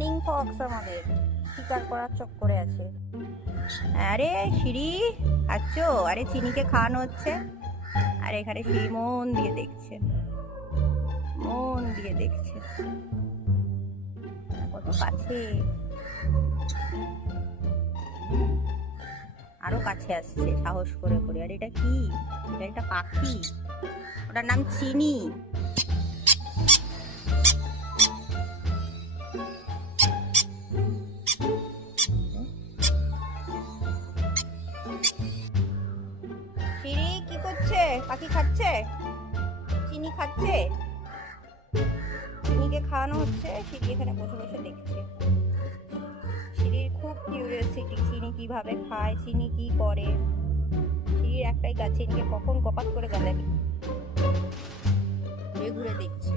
Running Fox আমাদের শিকার করার চক্করে আছে। আরে সিঁড়ি আছো, আরে চিনিকে খাওয়ানো হচ্ছে, আর এখানে সিঁড়ি মন দিয়ে দেখছে, মন দিয়ে দেখছে কত কাছে, আরো কাছে আসছে সাহস করে করে। আর এটা কি? এটা একটা পাখি, ওটার নাম চিনি। সিঁড়ি কি করছে? পাখি খাচ্ছে, চিনি খাচ্ছে, চিনিকে খাওয়ানো হচ্ছে। সিঁড়ি এখানে বসে বসে দেখছে। সিঁড়ির খুব কিউরিয়াসিটি, চিনি কিভাবে খায়, চিনি কি করে। সিঁড়ির একটাই কাজ, চিনিকে কখন কপাত করে গেলে ঘুরে ঘুরে দেখছে।